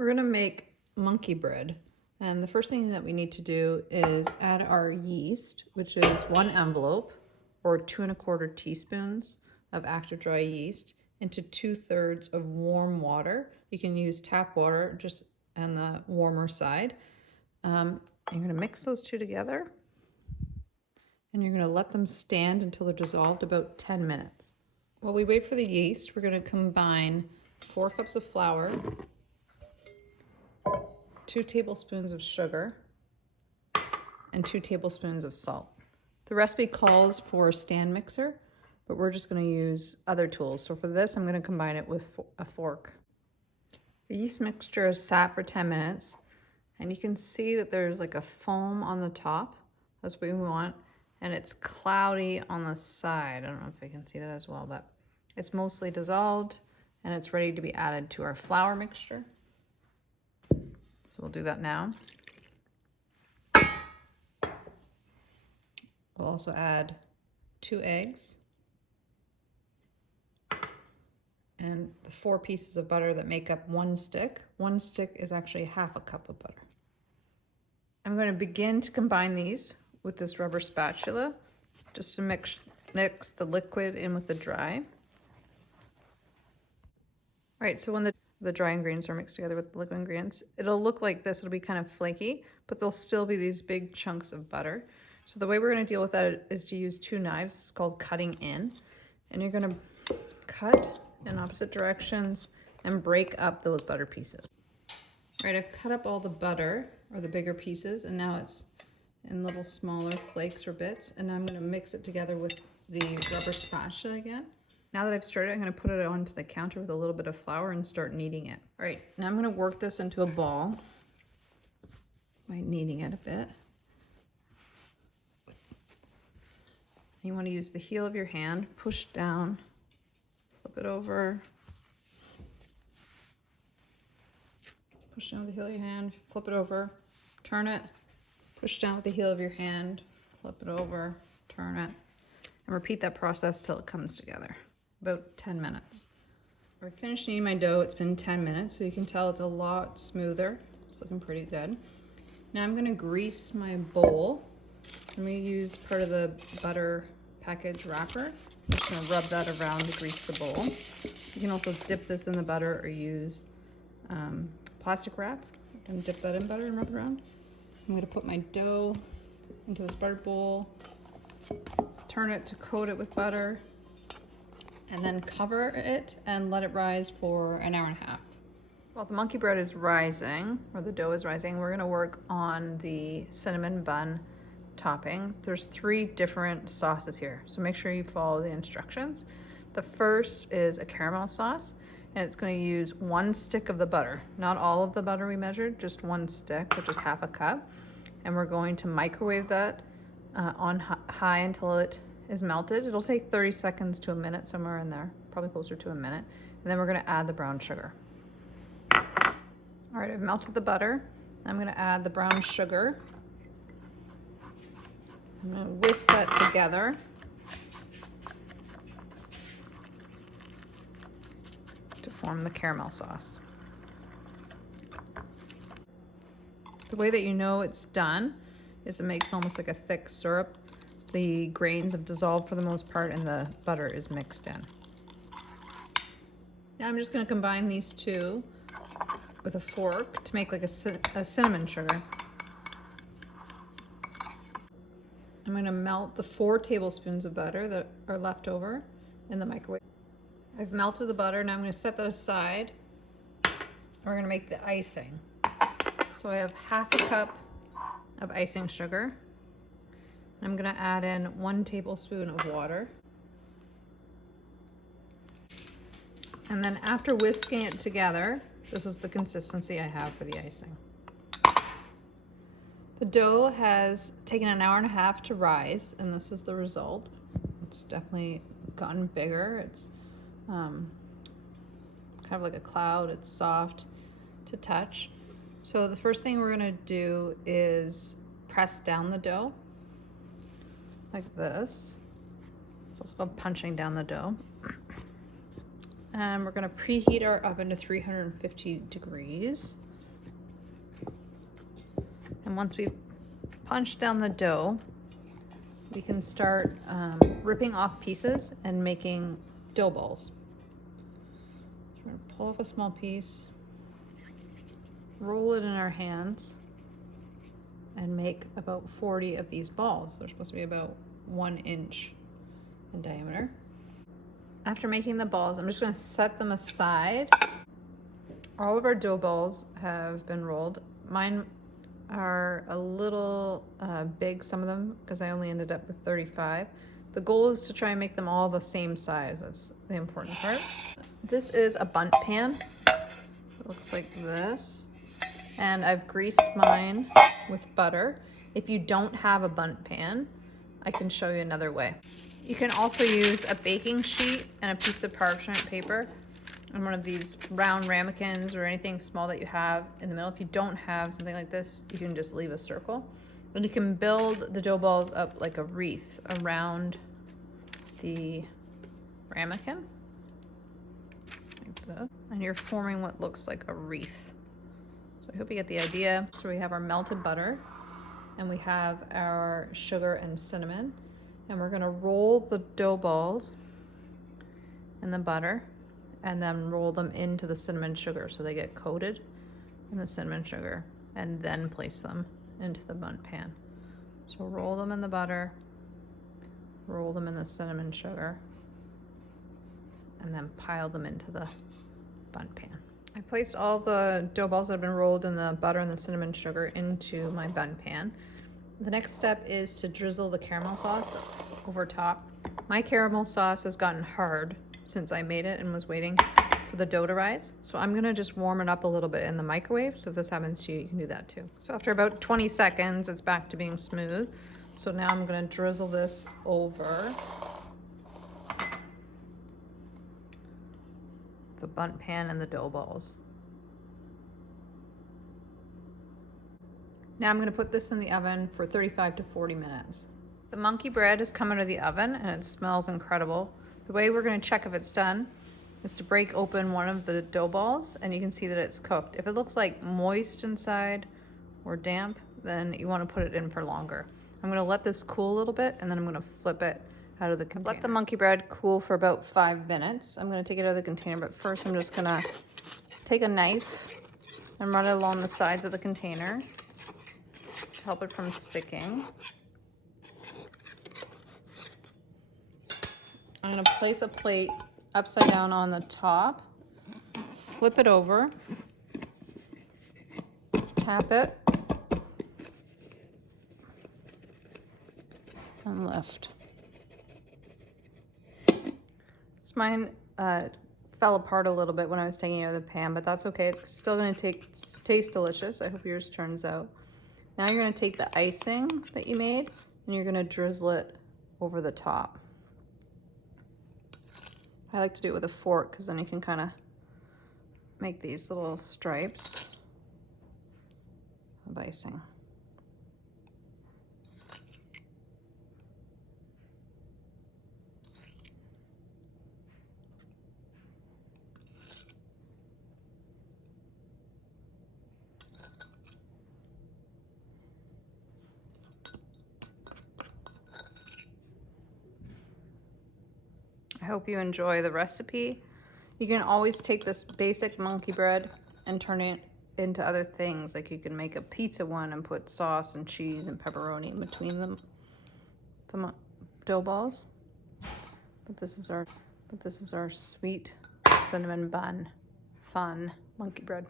We're gonna make monkey bread. And the first thing that we need to do is add our yeast, which is 1 envelope or 2¼ teaspoons of active dry yeast into 2/3 of warm water. You can use tap water just on the warmer side. You're gonna mix those two together and you're gonna let them stand until they're dissolved about 10 minutes. While we wait for the yeast, we're gonna combine 4 cups of flour, 2 tablespoons of sugar, and 2 tablespoons of salt. The recipe calls for a stand mixer, but we're just going to use other tools. So for this, I'm going to combine it with a fork. The yeast mixture is sat for 10 minutes, and you can see that there's like a foam on the top. That's what we want, and it's cloudy on the side. I don't know if I can see that as well, but it's mostly dissolved, and it's ready to be added to our flour mixture. So we'll do that now. We'll also add 2 eggs and the 4 pieces of butter that make up 1 stick. 1 stick is actually 1/2 cup of butter. I'm going to begin to combine these with this rubber spatula just to mix the liquid in with the dry. All right, so when the dry ingredients are mixed together with the liquid ingredients, it'll look like this. It'll be kind of flaky, but there'll still be these big chunks of butter. So the way we're going to deal with that is to use 2 knives. It's called cutting in. And you're going to cut in opposite directions and break up those butter pieces. All right, I've cut up all the butter, or the bigger pieces, and now it's in little smaller flakes or bits. And I'm going to mix it together with the rubber spatula again. Now that I've started, I'm going to put it onto the counter with a little bit of flour and start kneading it. All right, now I'm going to work this into a ball by kneading it a bit. You want to use the heel of your hand, push down, flip it over, push down with the heel of your hand, flip it over, turn it, push down with the heel of your hand, flip it over, turn it, and repeat that process till it comes together. About 10 minutes. I finished kneading my dough. It's been 10 minutes, so you can tell it's a lot smoother. It's looking pretty good. Now I'm going to grease my bowl. I'm going to use part of the butter package wrapper. I'm just going to rub that around to grease the bowl. You can also dip this in the butter or use plastic wrap and dip that in butter and rub it around. I'm going to put my dough into this buttered bowl, turn it to coat it with butter, and then cover it and let it rise for an hour and a half. While the monkey bread is rising, or the dough is rising, we're going to work on the cinnamon bun toppings. There's 3 different sauces here, so make sure you follow the instructions. The first is a caramel sauce, and it's going to use 1 stick of the butter. Not all of the butter we measured, just 1 stick, which is 1/2 cup. And we're going to microwave that on high until it is melted. It'll take 30 seconds to a minute, somewhere in there, probably closer to a minute. And then we're going to add the brown sugar. All right, I've melted the butter. I'm going to add the brown sugar. I'm going to whisk that together. To form the caramel sauce. The way that you know it's done is it makes almost like a thick syrup. The grains have dissolved for the most part and the butter is mixed in. Now I'm just going to combine these 2 with a fork to make like a cinnamon sugar. I'm going to melt the 4 tablespoons of butter that are left over in the microwave. I've melted the butter, now I'm going to set that aside. We're going to make the icing. So I have 1/2 cup of icing sugar. I'm going to add in 1 tablespoon of water. And then after whisking it together, this is the consistency I have for the icing. The dough has taken an hour and a half to rise, and this is the result. It's definitely gotten bigger. It's kind of like a cloud. It's soft to touch. So the first thing we're going to do is press down the dough like this. It's also called punching down the dough. And we're going to preheat our oven to 350 degrees. And once we've punched down the dough, we can start ripping off pieces and making dough balls. So we're gonna pull off a small piece, roll it in our hands, and make about 40 of these balls. They're supposed to be about 1 inch in diameter. After making the balls, I'm just gonna set them aside. All of our dough balls have been rolled. Mine are a little big, some of them, because I only ended up with 35. The goal is to try and make them all the same size. That's the important part. This is a bundt pan. It looks like this. And I've greased mine with butter. If you don't have a bundt pan, I can show you another way. You can also use a baking sheet and a piece of parchment paper and one of these round ramekins or anything small that you have in the middle. If you don't have something like this, you can just leave a circle. And you can build the dough balls up like a wreath around the ramekin. Like this. And you're forming what looks like a wreath. So I hope you get the idea. So we have our melted butter and we have our sugar and cinnamon. And we're gonna roll the dough balls in the butter and then roll them into the cinnamon sugar so they get coated in the cinnamon sugar, and then place them into the bundt pan. So roll them in the butter, roll them in the cinnamon sugar, and then pile them into the bundt pan. I placed all the dough balls that have been rolled in the butter and the cinnamon sugar into my bundt pan. The next step is to drizzle the caramel sauce over top. My caramel sauce has gotten hard since I made it and was waiting for the dough to rise. So I'm gonna just warm it up a little bit in the microwave. So if this happens to you, you can do that too. So after about 20 seconds, it's back to being smooth. So now I'm gonna drizzle this over the bundt pan and the dough balls. Now I'm gonna put this in the oven for 35 to 40 minutes. The monkey bread has come out of the oven and it smells incredible. The way we're gonna check if it's done is to break open one of the dough balls and you can see that it's cooked. If it looks like moist inside or damp, then you wanna put it in for longer. I'm gonna let this cool a little bit and then I'm gonna flip it out of the container. Let the monkey bread cool for about 5 minutes. I'm gonna take it out of the container, but first I'm just gonna take a knife and run it along the sides of the container to help it from sticking. I'm gonna place a plate upside down on the top, flip it over, tap it, and lift. So mine fell apart a little bit when I was taking it out of the pan, but that's okay. It's still gonna taste delicious. I hope yours turns out. Now you're gonna take the icing that you made and you're gonna drizzle it over the top. I like to do it with a fork because then you can kind of make these little stripes of icing. I hope you enjoy the recipe. You can always take this basic monkey bread and turn it into other things. Like you can make a pizza one and put sauce and cheese and pepperoni in between them, the dough balls. But this is our sweet cinnamon bun fun monkey bread.